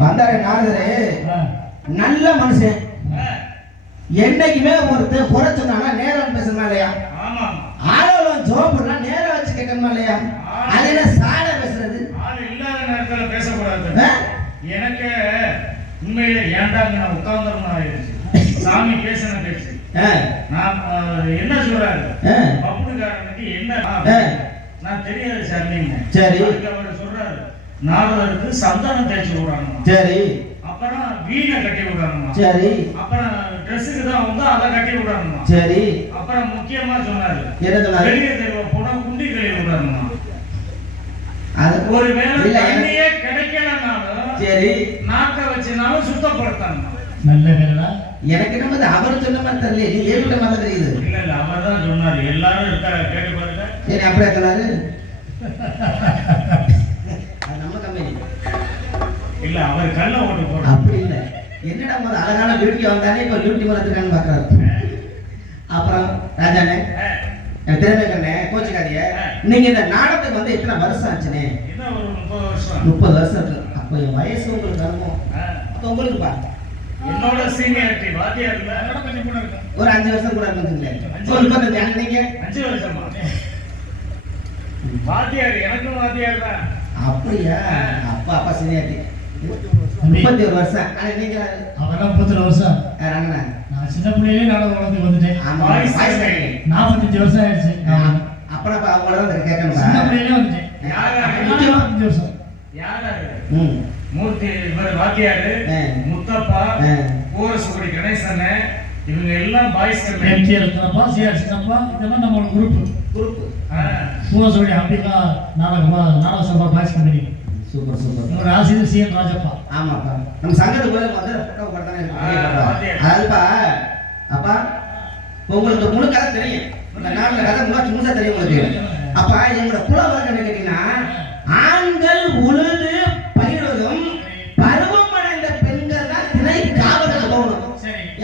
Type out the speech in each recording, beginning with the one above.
வந்தாரு நாரதரே, நல்ல மனுஷன். என்னைக்குமே ஒருத்தர் குறை சொன்னா நேரம் பேசணுமா இல்லையா? ஆளோலம் ஜோபுனா நேரம் வச்சு கேட்கணுமா இல்லையா? அது என்ன சாட பேசுறது? ஆள் இல்லாத நேரத்துல பேசக்கூடாது. எனக்கு உண்மையிலே ஏன்டாங்க நான் உட்கார்ந்தோம்னு ஆயிடுச்சு. சாமி பேசின பேச்சு நான் என்ன சொல்றாரு பப்புனுக்காரனுக்கு என்ன நான் தெரியாது சாமிங்க. சரி, அவர் சொல்றாரு நாரதருக்கு சந்தனம் தேய்ச்சி விடுறாங்க. சரி, அப்புறம் வீணை கட்டி விடுறாங்க. சரி, அப்புறம் ட்ரெஸ்ஸுக்கு தான் வந்து அதை கட்டி விடுறாங்க. சரி, அப்புறம் முக்கியமா சொன்னாரு என்ன சொன்னாரு? வெளியே தெருவ போனா குண்டி கழுவி விடுறாங்க. அது ஒரு வேளை தண்ணியே கிடைக்கலனாலும் சரி நாக்க வச்சுனாலும் சுத்தப்படுத்தாங்க. நல்ல வேலை. எனக்கு நம்ம அவர் சொன்ன மாதிரி தெரியல, நீ ஏழுட்ட மாதிரி தெரியுது. இல்ல இல்ல அவர் தான் சொன்னாரு, எல்லாரும் இருக்காரு கேட்டு பாருங்க. சரி, அப்படியே சொன்னாரு. நம்ம கம்பெனி இல்ல அவர் கல்ல ஓட்டு போற அப்படி இல்ல. என்னடா மாதிரி அழகான பியூட்டி வந்தானே இப்ப பியூட்டி வளர்த்துக்கான்னு பாக்குறாரு. அப்புறம் ராஜானே திறமை கண்ணே கோச்சுக்காதிய, நீங்க இந்த நாடகத்துக்கு வந்து எத்தனை வருஷம் ஆச்சுனே? ஒரு 30 வருஷம். 30 வருஷம் இருக்கு. அப்ப என் வயசு உங்களுக்கு அனுபவம். அப்ப உங்களுக்கு பா என்னோட சீனியாரிட்டி வாத்தியார்ல கொஞ்சம் கூட இருக்கு. ஒரு 5 வருஷம் கூட இருக்குங்களே. சொல்லுங்க நீங்க 5 வருஷமா வாத்தியார்? எனக்கும் வாத்தியார் தான். அப்படியா? அப்பா சீனியாரிட்டி 31 வருஷம். நீங்க அவெல்லாம் 32 வருஷம். ரங்கண்ணா நான் சின்ன பிள்ளையிலே நாடகம் வளர்ந்து வந்துட்டேன். 45 வருஷம் ஆயிடுச்சு. அப்புறம் அவங்கள தான் கேட்கணும். சின்ன பிள்ளையிலே வந்துட்டேன். 45 வருஷம். யாரு? மூர்த்தி இவர் வாத்தியாரு, முத்தப்பா, கோரசுகுடி கணேசன், இவங்க எல்லாம் பாய்ஸ் எம்ஜிஆர் சின்னப்பா, சிஆர் சின்னப்பா, இதெல்லாம் நம்மளோட குரூப். கோரசுகுடி அம்பிகா நாடக சபா பாய்ஸ் கம்பெனி. Super super. உங்க ஆசிரியர் சிஎன் ராஜப்பா. ஆமாப்பா. நம்ம சங்கத்து கோயில வந்து போட்டோ போட தானே இருக்கு. அதுப்பா அப்பா உங்களுக்கு முழு கதை தெரியும். இந்த நாட்டுல கதை முழுசா தெரியும் உங்களுக்கு. அப்பா எங்களோட குல வழக்கம் என்ன கேட்டீங்கன்னா, ஆண்கள் உழுது பயிரதும் பருவம் அடைந்த பெண்கள் தான் திணை காவலுக்கு போகணும்.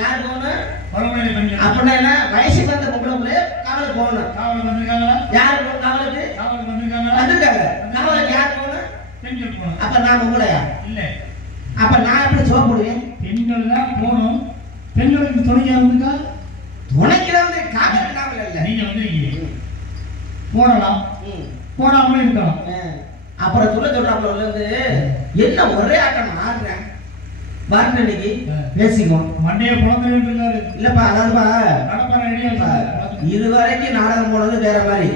யார் போகணும்? பருவமடை பெண்கள். அப்படின்னா என்ன? வயசுக்கு வந்த பொம்பளை காவலுக்கு போகணும். காவலுக்கு வந்திருக்காங்களா? யார் போகணும் காவலுக்கு? காவலுக்கு வந்திருக்காங்களா? வந்திருக்காங்க. காவலுக்கு யார் போகணும்? பெண்கள் போகணும். அப்ப நான் பொம்பளையா? இல்ல. அப்ப நான் எப்படி சோப்பு போடுவேன்? பெண்கள் தான் போகணும். பெண்களுக்கு துணையா இருந்துக்கா? துணைக்கிறவங்க காவலுக்கு காவல் இல்ல. நீங்க வந்திருக்கீங்க. போடலாம். போடாமலே இருக்கலாம். அப்புறம் சொல்றாப்புல வந்து என்ன ஒரே ஆட்டம் ஆடுறேன் பாருங்க இன்னைக்கு பேசிக்குவோம். மண்டையை புலந்துட்டு இருக்காரு. இல்லப்பா அதாவதுப்பா நடப்பார ஐடியா இதுவரைக்கும் நாடகம் போனது வேற மாதிரி.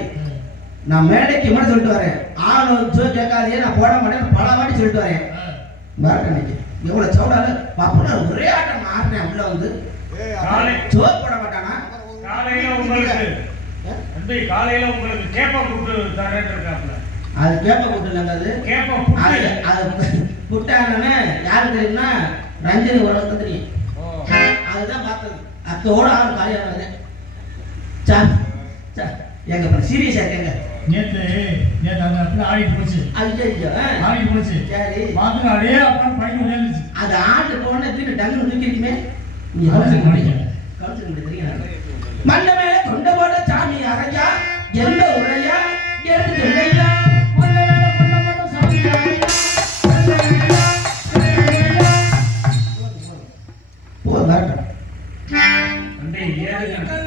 நான் மேடைக்கு மட்டும் சொல்லிட்டு வரேன். ஆள் வந்து கேட்காதே நான் போட மாட்டேன் பல வாட்டி சொல்லிட்டு வரேன். பாருங்க இன்னைக்கு எவ்வளவு சவுடால பாப்பா ஒரே ஆட்டம் ஆடுறேன். உள்ள வந்து சோறு போட மாட்டானா? காலையில உங்களுக்கு கேப்ப கூட்டு தரேன்னு இருக்காப்ல. அது கேப்ப கூட்டு இல்லைங்க. அது கேப்ப அது புட்டானே யாரு தெரியும்னா ரஞ்சனி உலகத்தை தெரியும். அதுதான் பார்த்தது. அத்தோட ஆள் காலியானது. எங்க சீரியஸா கேங்க. நேத்து அந்த இடத்துல ஆடிட்டு போச்சு. ஆடிட்டு போச்சு. சரி பார்த்து அப்படியே அப்புறம் பையன் விளையாடுச்சு. அது ஆட்டு போன தூக்கி டங்குன்னு தூக்கிருக்குமே. மண்ண மேல கொண்ட போட சாமி அரையா எந்த உரையா எடுத்து சொல்லையா ஏழு